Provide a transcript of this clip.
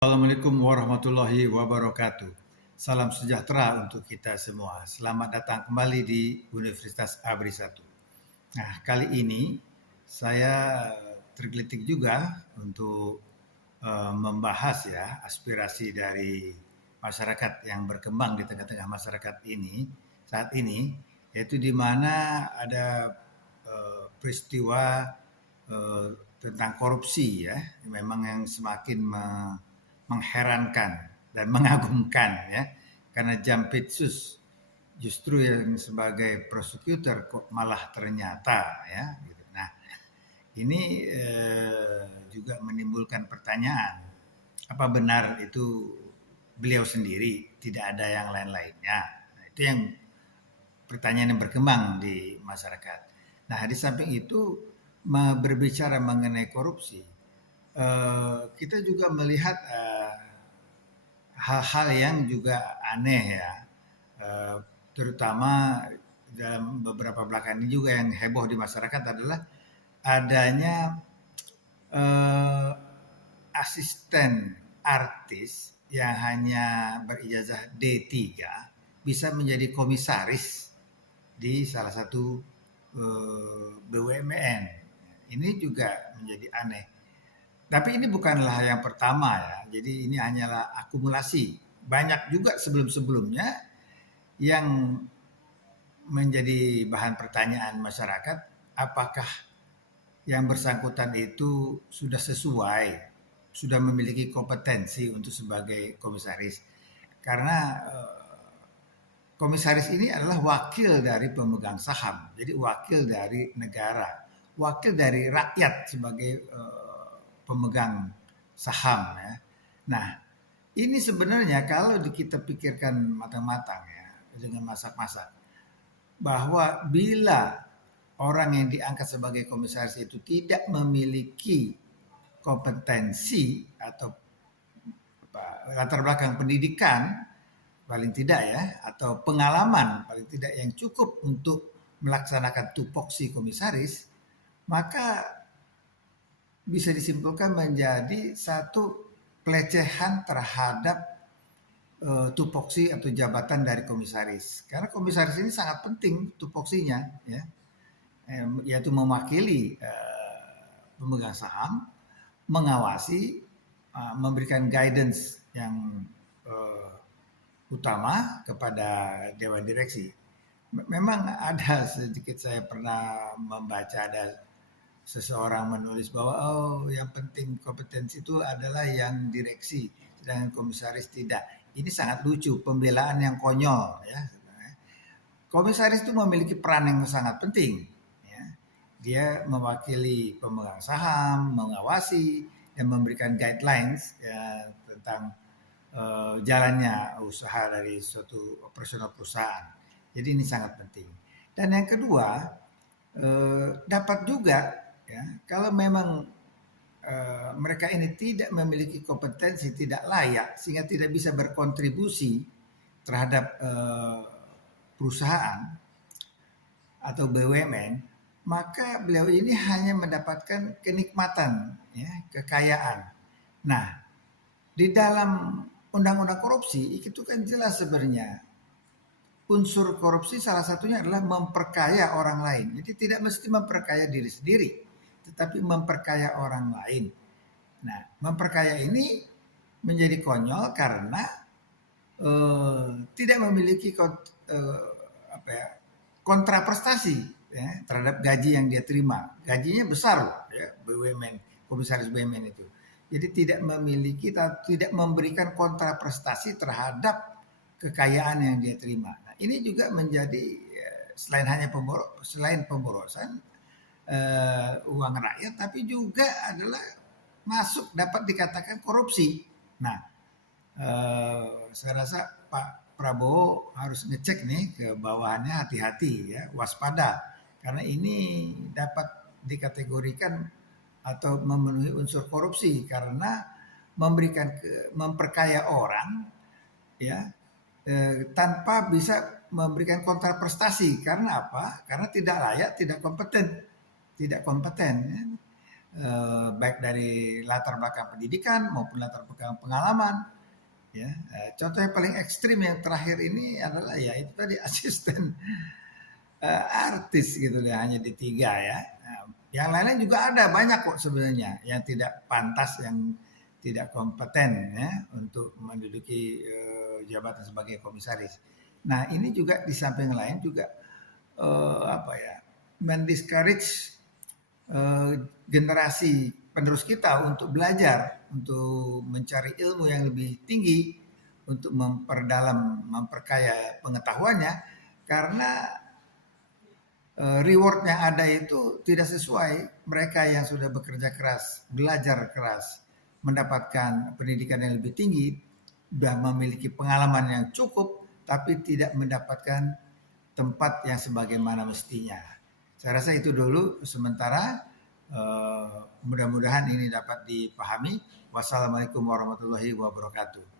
Assalamualaikum warahmatullahi wabarakatuh. Salam sejahtera untuk kita semua. Selamat datang kembali di Universitas ABRI 1. Nah, kali ini saya tergelitik juga untuk membahas ya aspirasi dari masyarakat yang berkembang di tengah-tengah masyarakat ini saat ini, yaitu di mana ada peristiwa eh, tentang korupsi ya, memang yang semakin mengherankan dan mengagumkan ya, karena Jampitsus justru yang sebagai prosecutor kok malah ternyata ya gitu. Nah, ini juga menimbulkan pertanyaan, apa benar itu beliau sendiri, tidak ada yang lain-lainnya. Nah, itu yang pertanyaan yang berkembang di masyarakat. Nah, di samping itu berbicara mengenai korupsi, kita juga melihat hal-hal yang juga aneh ya, eh, terutama dalam beberapa belakangan ini juga yang heboh di masyarakat adalah adanya eh, asisten artis yang hanya berijazah D3 bisa menjadi komisaris di salah satu BUMN. Ini juga menjadi aneh. Tapi ini bukanlah yang pertama ya. Jadi ini hanyalah akumulasi. Banyak juga sebelum-sebelumnya yang menjadi bahan pertanyaan masyarakat, apakah yang bersangkutan itu sudah sesuai, sudah memiliki kompetensi untuk sebagai komisaris. Karena komisaris ini adalah wakil dari pemegang saham, jadi wakil dari negara, wakil dari rakyat sebagai pemegang saham ya. Nah, ini sebenarnya kalau kita pikirkan matang-matang ya, dengan masak-masak, bahwa bila orang yang diangkat sebagai komisaris itu tidak memiliki kompetensi atau latar belakang pendidikan paling tidak ya, atau pengalaman paling tidak yang cukup untuk melaksanakan tupoksi komisaris, maka bisa disimpulkan menjadi satu pelecehan terhadap tupoksi atau jabatan dari komisaris. Karena komisaris ini sangat penting tupoksinya ya, yaitu mewakili pemegang saham, mengawasi, memberikan guidance yang utama kepada dewan direksi. Memang ada sedikit, saya pernah membaca ada seseorang menulis bahwa yang penting kompetensi itu adalah yang direksi, sedangkan komisaris tidak. Ini sangat lucu, pembelaan yang konyol ya. Komisaris itu memiliki peran yang sangat penting ya. Dia mewakili pemegang saham, mengawasi dan memberikan guidelines ya, tentang jalannya usaha dari suatu operasional perusahaan. Jadi ini sangat penting. Dan yang kedua, dapat juga ya, kalau memang mereka ini tidak memiliki kompetensi, tidak layak, sehingga tidak bisa berkontribusi terhadap perusahaan atau BUMN, maka beliau ini hanya mendapatkan kenikmatan, ya, kekayaan. Nah, di dalam undang-undang korupsi itu kan jelas sebenarnya unsur korupsi salah satunya adalah memperkaya orang lain. Jadi tidak mesti memperkaya diri sendiri, tetapi memperkaya orang lain. Nah, memperkaya ini menjadi konyol karena tidak memiliki apa ya, kontraprestasi ya, terhadap gaji yang dia terima. Gajinya besar loh ya, BUMN, komisaris BUMN itu. Jadi tidak memiliki, tidak memberikan kontraprestasi terhadap kekayaan yang dia terima. Nah, ini juga menjadi selain hanya selain pemborosan uang rakyat, tapi juga adalah masuk dapat dikatakan korupsi. Nah, saya rasa Pak Prabowo harus ngecek nih ke bawahannya, hati-hati ya, waspada, karena ini dapat dikategorikan atau memenuhi unsur korupsi karena memperkaya orang ya, tanpa bisa memberikan kontraprestasi. Karena apa? Karena tidak layak, tidak kompeten ya. baik dari latar belakang pendidikan maupun latar belakang pengalaman. Ya, contoh yang paling ekstrim yang terakhir ini adalah ya itu tadi asisten artis gitu ya, hanya di tiga ya. Nah, yang lain-lain juga ada banyak kok sebenarnya yang tidak pantas, yang tidak kompeten ya untuk menduduki jabatan sebagai komisaris. Nah ini juga di samping lain juga apa ya, mendiscourage generasi penerus kita untuk belajar, untuk mencari ilmu yang lebih tinggi, untuk memperdalam, memperkaya pengetahuannya, karena reward yang ada itu tidak sesuai. Mereka yang sudah bekerja keras, belajar keras, mendapatkan pendidikan yang lebih tinggi, sudah memiliki pengalaman yang cukup, tapi tidak mendapatkan tempat yang sebagaimana mestinya. Saya rasa itu dulu sementara. Mudah-mudahan ini dapat dipahami. Wassalamualaikum warahmatullahi wabarakatuh.